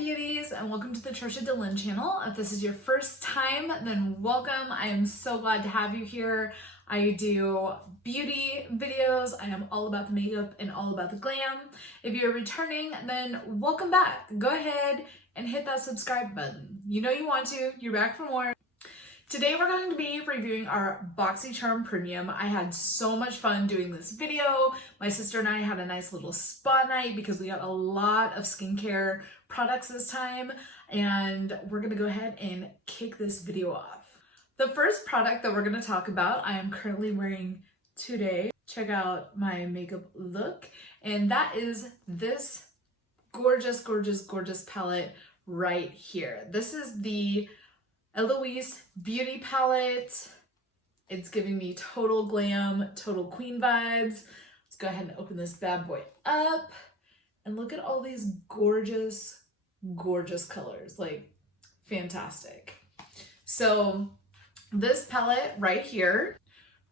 beauties, and welcome to the TrishaDaLynn channel. If this is your first time, then welcome. I am so glad to have you here. I do beauty videos. I am all about the makeup and all about the glam. If you're returning, then welcome back. Go ahead and hit that subscribe button. You know you want to. You're back for more. Today we're going to be reviewing our Boxycharm Premium. I had so much fun doing this video. My sister and I had a nice little spa night because we got a lot of skincare products this time, and we're gonna go ahead and kick this video off. The first product that we're gonna talk about, I am currently wearing today. Check out my makeup look, and that is this gorgeous, gorgeous, gorgeous palette right here. This is the Eloise Beauty Palette. It's giving me total glam, total queen vibes. Let's go ahead and open this bad boy up and look at all these gorgeous, gorgeous colors, like fantastic. So this palette right here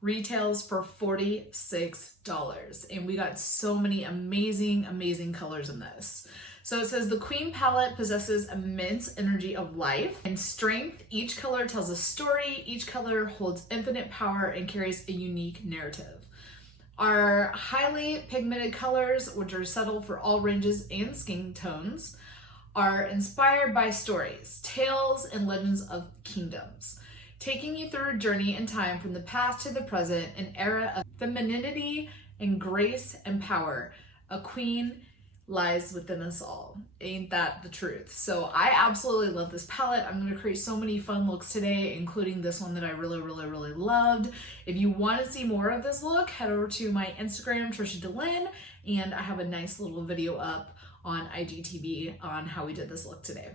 retails for $46, and we got so many amazing, amazing colors in this. So it says the Queen palette possesses immense energy of life and strength. Each color tells a story. Each color holds infinite power and carries a unique narrative. Our highly pigmented colors, which are subtle for all ranges and skin tones, are inspired by stories, tales, and legends of kingdoms, taking you through a journey in time from the past to the present, an era of femininity and grace and power. A queen lies within us all. Ain't that the truth? So I absolutely love this palette. I'm going to create so many fun looks today, including this one that I really, really, really loved. If you want to see more of this look, head over to my Instagram, TrishaDaLynn, and I have a nice little video up on IGTV on how we did this look today.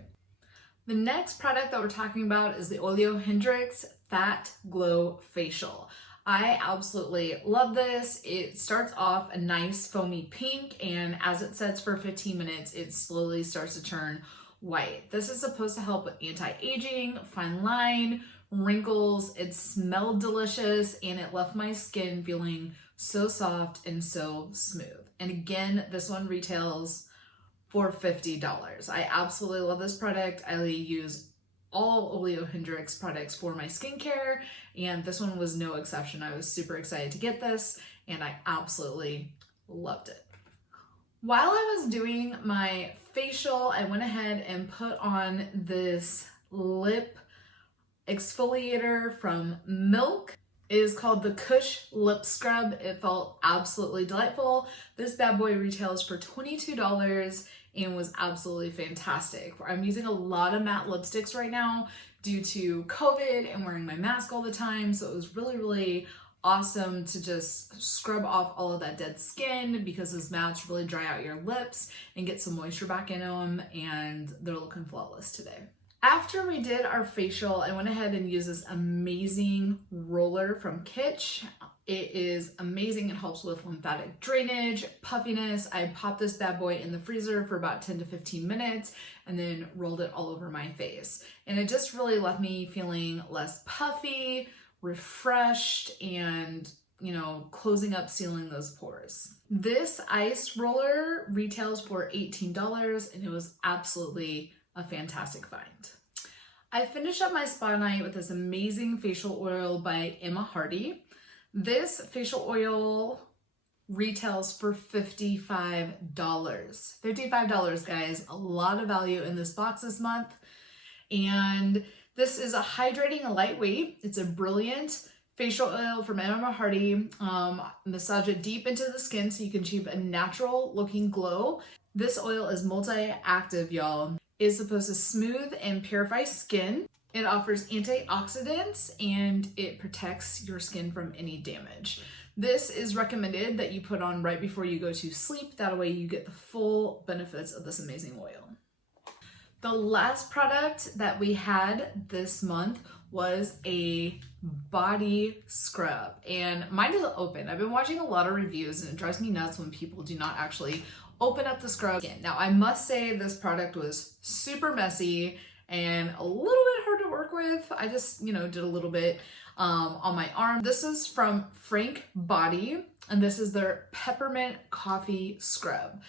The next product that we're talking about is the Ole Hendrix Fat Glow Facial. I absolutely love this. It starts off a nice foamy pink, and as it sets for 15 minutes, it slowly starts to turn white. This is supposed to help with anti-aging, fine line, wrinkles. It smelled delicious, and it left my skin feeling so soft and so smooth. And again, this one retails for $50. I absolutely love this product. I use all Ole Hendrix products for my skincare, and this one was no exception. I was super excited to get this, and I absolutely loved it. While I was doing my facial, I went ahead and put on this lip exfoliator from Milk. It is called the Kush Lip Scrub. It felt absolutely delightful. This bad boy retails for $22 and was absolutely fantastic. I'm using a lot of matte lipsticks right now due to COVID and wearing my mask all the time, so it was really, really awesome to just scrub off all of that dead skin, because those mattes really dry out your lips and get some moisture back in them, and they're looking flawless today. After we did our facial, I went ahead and used this amazing roller from Kitsch. It is amazing. It helps with lymphatic drainage, puffiness. I popped this bad boy in the freezer for about 10 to 15 minutes and then rolled it all over my face. And it just really left me feeling less puffy, refreshed, and, you know, closing up, sealing those pores. This ice roller retails for $18, and it was absolutely a fantastic find. I finished up my spa night with this amazing facial oil by Emma Hardy. This facial oil retails for $55. $55, guys. A lot of value in this box this month. And this is a hydrating and lightweight. It's a brilliant facial oil from Emma Hardy. Massage it deep into the skin so you can achieve a natural looking glow. This oil is multi-active, y'all. It's supposed to smooth and purify skin. It offers antioxidants, and it protects your skin from any damage. This is recommended that you put on right before you go to sleep. That way you get the full benefits of this amazing oil. The last product that we had this month was a body scrub, and mine is open. I've been watching a lot of reviews, and it drives me nuts when people do not actually open up the scrub. Now, I must say this product was super messy and a little bit hard to work with. I just, did a little bit on my arm. This is from Frank Body, and this is their Peppermint Coffee Scrub.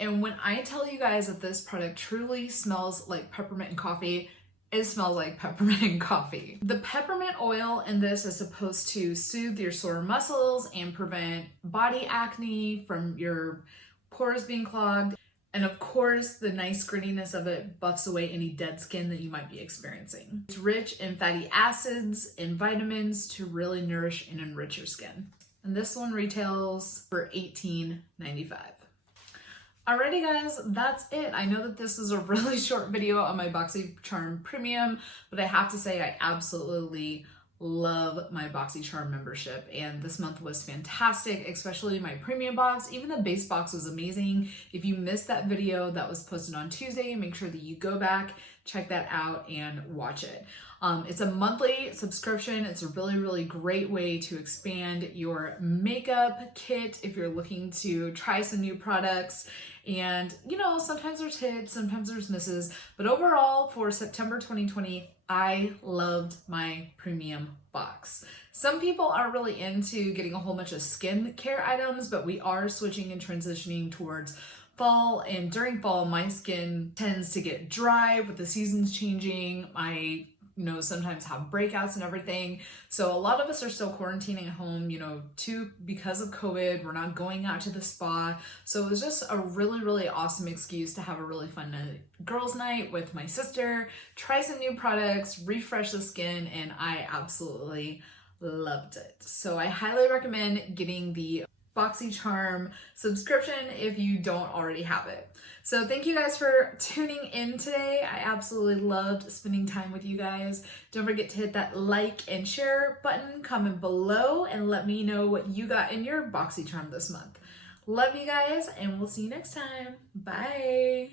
And when I tell you guys that this product truly smells like peppermint and coffee, it smells like peppermint and coffee. The peppermint oil in this is supposed to soothe your sore muscles and prevent body acne from your pores being clogged. And of course, the nice grittiness of it buffs away any dead skin that you might be experiencing. It's rich in fatty acids and vitamins to really nourish and enrich your skin. And this one retails for $18.95. Alrighty guys, that's it. I know that this is a really short video on my Boxycharm Premium, but I have to say I absolutely love my Boxycharm membership, and this month was fantastic, especially my premium box. Even the base box was amazing. If you missed that video that was posted on Tuesday, make sure that you go back, check that out, and watch it. It's a monthly subscription. It's a really great way to expand your makeup kit if you're looking to try some new products. And you know, sometimes there's hits, sometimes there's misses, but overall for September 2020, I loved my premium box. Some people are really into getting a whole bunch of skincare items, but we are switching and transitioning towards fall, and during fall, my skin tends to get dry with the seasons changing. Sometimes have breakouts and everything. So a lot of us are still quarantining at home, because of COVID. We're not going out to the spa. So it was just a really awesome excuse to have a really fun girls' night with my sister, try some new products, refresh the skin, and I absolutely loved it. So I highly recommend getting the Boxycharm subscription if you don't already have it. So thank you guys for tuning in today. I absolutely loved spending time with you guys. Don't forget to hit that like and share button, comment below, and let me know what you got in your Boxycharm this month. Love you guys, and we'll see you next time. Bye.